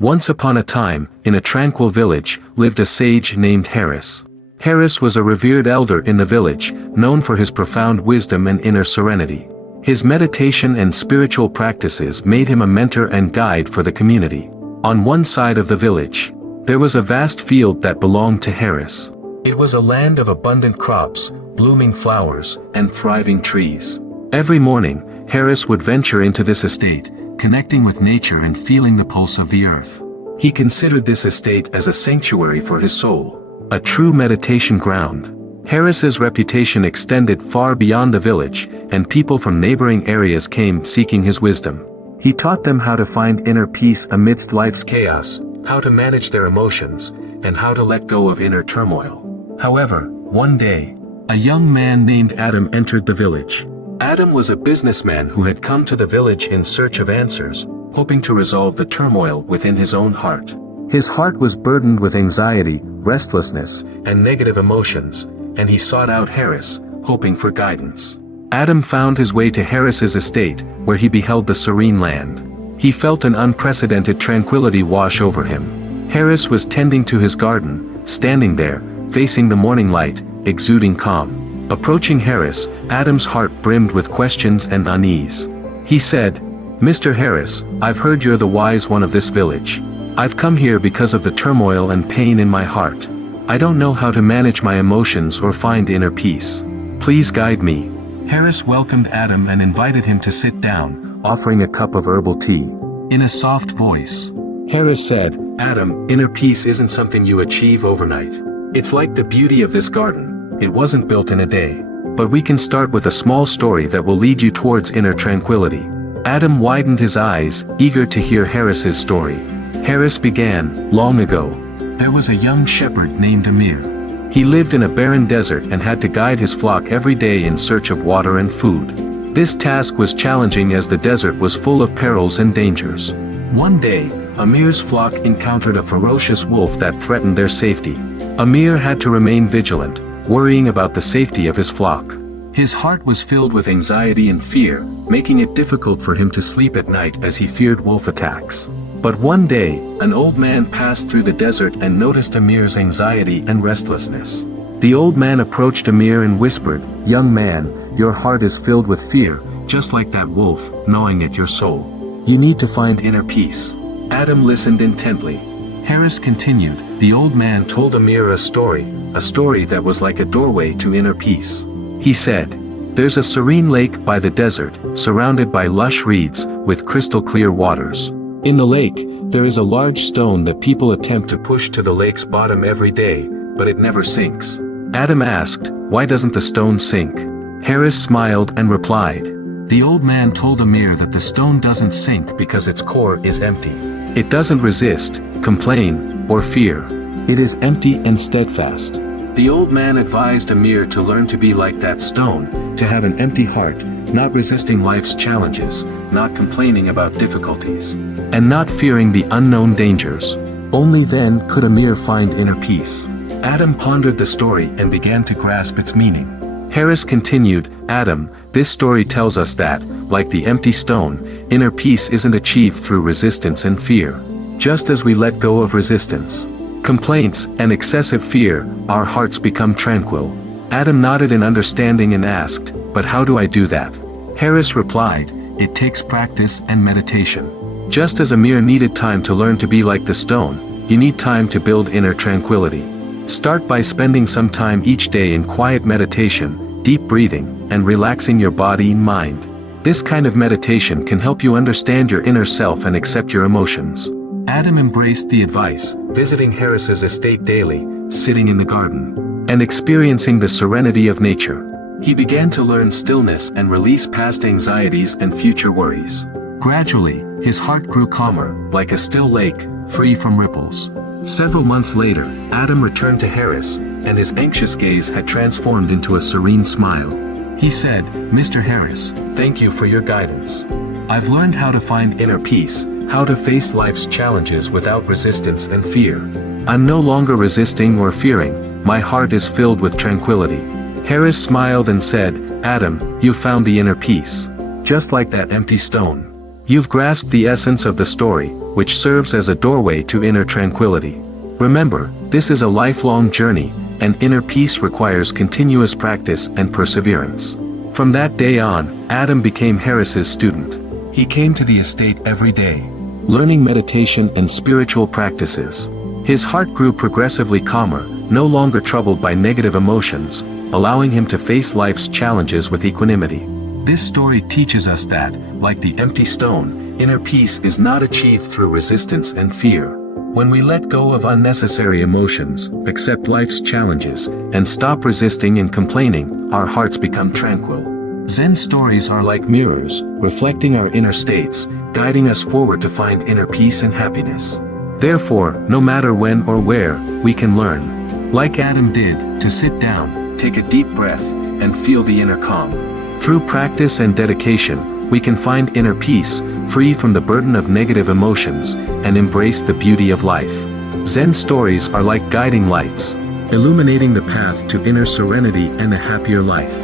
Once upon a time, in a tranquil village, lived a sage named Harris. Harris was a revered elder in the village, known for his profound wisdom and inner serenity. His meditation and spiritual practices made him a mentor and guide for the community. On one side of the village, there was a vast field that belonged to Harris. It was a land of abundant crops, blooming flowers, and thriving trees. Every morning, Harris would venture into this estate, connecting with nature and feeling the pulse of the earth. He considered this estate as a sanctuary for his soul, a true meditation ground. Harris's reputation extended far beyond the village, and people from neighboring areas came seeking his wisdom. He taught them how to find inner peace amidst life's chaos, how to manage their emotions, and how to let go of inner turmoil. However, one day, a young man named Adam entered the village. Adam was a businessman who had come to the village in search of answers, hoping to resolve the turmoil within his own heart. His heart was burdened with anxiety, restlessness, and negative emotions, and he sought out Harris, hoping for guidance. Adam found his way to Harris's estate, where he beheld the serene land. He felt an unprecedented tranquility wash over him. Harris was tending to his garden, standing there, facing the morning light, exuding calm. Approaching Harris, Adam's heart brimmed with questions and unease. He said, "Mr. Harris, I've heard you're the wise one of this village. I've come here because of the turmoil and pain in my heart. I don't know how to manage my emotions or find inner peace. Please guide me." Harris welcomed Adam and invited him to sit down, offering a cup of herbal tea. In a soft voice, Harris said, "Adam, inner peace isn't something you achieve overnight. It's like the beauty of this garden. It wasn't built in a day. But we can start with a small story that will lead you towards inner tranquility." Adam widened his eyes, eager to hear Harris's story. Harris began, "Long ago, there was a young shepherd named Amir. He lived in a barren desert and had to guide his flock every day in search of water and food. This task was challenging as the desert was full of perils and dangers. One day, Amir's flock encountered a ferocious wolf that threatened their safety. Amir had to remain vigilant, worrying about the safety of his flock. His heart was filled with anxiety and fear, making it difficult for him to sleep at night as he feared wolf attacks. But one day, an old man passed through the desert and noticed Amir's anxiety and restlessness. The old man approached Amir and whispered, "Young man, your heart is filled with fear, just like that wolf, gnawing at your soul. You need to find inner peace." Adam listened intently. Harris continued, "The old man told Amir a story that was like a doorway to inner peace. He said, there's a serene lake by the desert, surrounded by lush reeds, with crystal clear waters. In the lake, there is a large stone that people attempt to push to the lake's bottom every day, but it never sinks." Adam asked, "Why doesn't the stone sink?" Harris smiled and replied, "The old man told Amir that the stone doesn't sink because its core is empty. It doesn't resist, complain, or fear. It is empty and steadfast." The old man advised Amir to learn to be like that stone, to have an empty heart, not resisting life's challenges, not complaining about difficulties, and not fearing the unknown dangers. Only then could Amir find inner peace. Adam pondered the story and began to grasp its meaning. Harris continued, "Adam, this story tells us that, like the empty stone, inner peace isn't achieved through resistance and fear. Just as we let go of resistance, complaints, and excessive fear, our hearts become tranquil." Adam nodded in understanding and asked, "But how do I do that?" Harris replied, "It takes practice and meditation. Just as Amir needed time to learn to be like the stone, you need time to build inner tranquility. Start by spending some time each day in quiet meditation, deep breathing, and relaxing your body and mind. This kind of meditation can help you understand your inner self and accept your emotions." Adam embraced the advice, visiting Harris's estate daily, sitting in the garden, and experiencing the serenity of nature. He began to learn stillness and release past anxieties and future worries. Gradually, his heart grew calmer, like a still lake, free from ripples. Several months later, Adam returned to Harris, and his anxious gaze had transformed into a serene smile. He said, "Mr. Harris, thank you for your guidance. I've learned how to find inner peace, how to face life's challenges without resistance and fear. I'm no longer resisting or fearing, my heart is filled with tranquility." Harris smiled and said, "Adam, you found the inner peace. Just like that empty stone. You've grasped the essence of the story, which serves as a doorway to inner tranquility. Remember, this is a lifelong journey, and inner peace requires continuous practice and perseverance. From that day on, Adam became Harris's student. He came to the estate every day, learning meditation and spiritual practices. His heart grew progressively calmer, no longer troubled by negative emotions, allowing him to face life's challenges with equanimity. This story teaches us that, like the empty stone, inner peace is not achieved through resistance and fear. When we let go of unnecessary emotions, accept life's challenges, and stop resisting and complaining, our hearts become tranquil. Zen stories are like mirrors, reflecting our inner states, guiding us forward to find inner peace and happiness. Therefore, no matter when or where, we can learn, like Adam did, to sit down, take a deep breath, and feel the inner calm. Through practice and dedication, we can find inner peace, free from the burden of negative emotions, and embrace the beauty of life. Zen stories are like guiding lights, illuminating the path to inner serenity and a happier life.